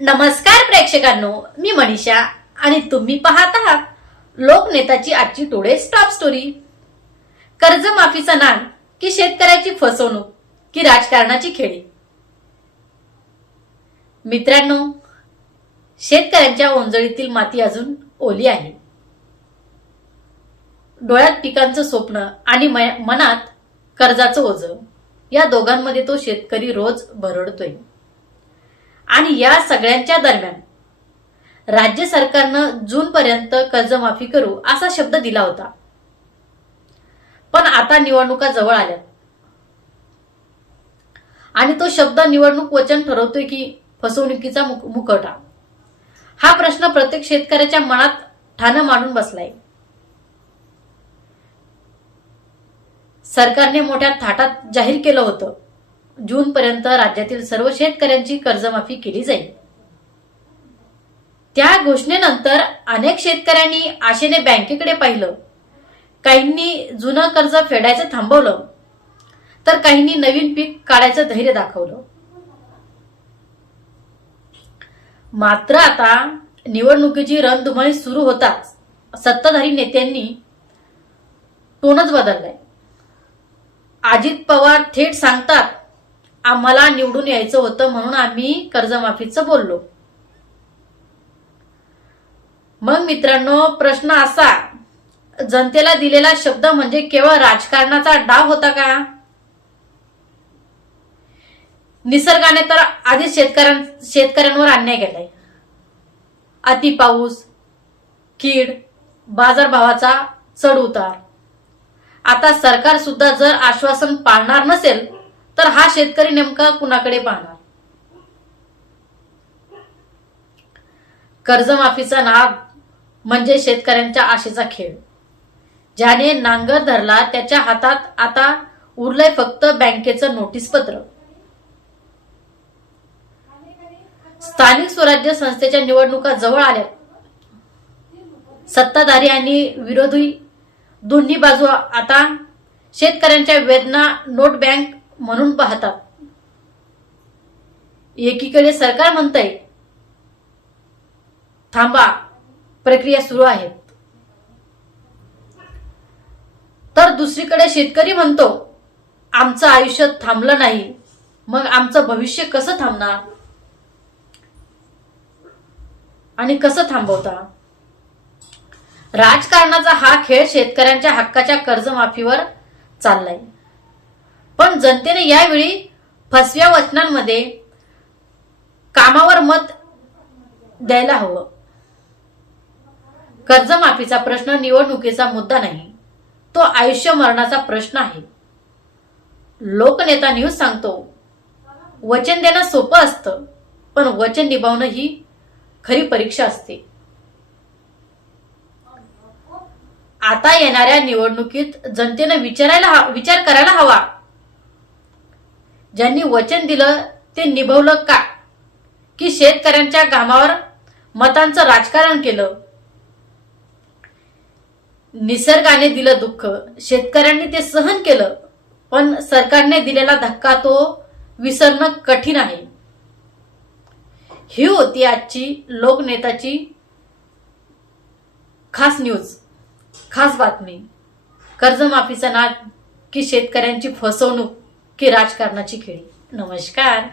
नमस्कार प्रेक्षकांनो मी मनीषा आणि तुम्ही पाहत आहात लोकनेताची आजची टोळे स्टॉप स्टोरी कर्जमाफीचा नाण की शेतकऱ्याची फसवणूक की राजकारणाची खेळी? मित्रांनो शेतकऱ्यांच्या ओंजळीतील माती अजून ओली आहे. डोळ्यात पिकांचं स्वप्न आणि मनात कर्जाचं ओझ. या दोघांमध्ये तो शेतकरी रोज भरडतोय. आणि या सगळ्यांच्या दरम्यान. राज्य सरकारनं जूनपर्यंत कर्जमाफी करू असा शब्द दिला होता. पण आता निवडणुका जवळ आल्या आणि तो शब्द निवडणूक वचन ठरवतोय की फसवणुकीचा मुक- मुखवटा. हा प्रश्न प्रत्येक शेतकऱ्याच्या मनात ठाणं मांडून बसलाय. सरकारने मोठ्या थाटात जाहीर केलं होतं. जून पर्यंत राज्यातील सर्व शेतकऱ्यांची कर्जमाफी केली जाईल. त्या घोषणेनंतर अनेक शेतकऱ्यांनी आशेने बँकेकडे पाहिलं. काहींनी जुनं कर्ज फेडायचं थांबवलं तर काहींनी नवीन पीक काढायचं धैर्य दाखवलं. मात्र आता निवडणुकीची रणधुमाळी सुरू होताच सत्ताधारी नेत्यांनी टोनच बदललाय. अजित पवार थेट सांगतात आम्हाला निवडून यायचं होतं म्हणून आम्ही कर्जमाफीचं बोललो. मग मित्रांनो प्रश्न असा जनतेला दिलेला शब्द म्हणजे केवळ राजकारणाचा डाव होता का? निसर्गाने तर आधीच शेतकऱ्यां शेतकऱ्यांवर अन्याय केलाय. अति पाऊस कीड बाजारभावाचा चढ उतार. आता सरकार सुद्धा जर आश्वासन पाळणार नसेल तर हा शेतकरी नेमका कुणाकडे पाहणार? कर्जमाफीचा नाग म्हणजे शेतकऱ्यांच्या आशेचा खेळ. ज्याने नांगर धरला त्याच्या हातात आता उरलंय फक्त बँकेचं नोटीस पत्र स्थानिक स्वराज्य संस्थेच्या निवडणुका जवळ आल्या. सत्ताधारी आणि विरोधी दोन्ही बाजू आता शेतकऱ्यांच्या वेदना नोट बँक म्हणून पाहतात. एकीकडे सरकार म्हणतंय थांबा प्रक्रिया सुरू आहेत तर दुसरीकडे शेतकरी म्हणतो आमचं आयुष्य थांबलं नाही मग आमचं भविष्य कसं थांबणार? आणि कसं थांबवता? राजकारणाचा हा खेळ शेतकऱ्यांच्या हक्काच्या कर्जमाफीवर चाललाय. पण जनतेने यावेळी फसव्या वचनांमध्ये कामावर मत द्यायला हवं. कर्जमाफीचा प्रश्न निवडणुकीचा मुद्दा नाही. तो आयुष्य मरणाचा प्रश्न आहे. लोकनेता न्यूज सांगतो वचन देणं सोपं असतं पण वचन निभावणं ही खरी परीक्षा असते. आता येणाऱ्या निवडणुकीत जनतेनं विचारायला विचार करायला हवा. ज्यांनी वचन दिलं ते निभवलं का की शेतकऱ्यांच्या घामावर मतांचं राजकारण केलं? निसर्गाने दिलं दुःख शेतकऱ्यांनी ते सहन केलं पण सरकारने दिलेला धक्का तो विसरणं कठीण आहे. ही होती आजची लोकनेताची खास न्यूज खास बातमी. कर्जमाफीचा नाद की शेतकऱ्यांची फसवणूक? की राजकारणाची खेळी. नमस्कार.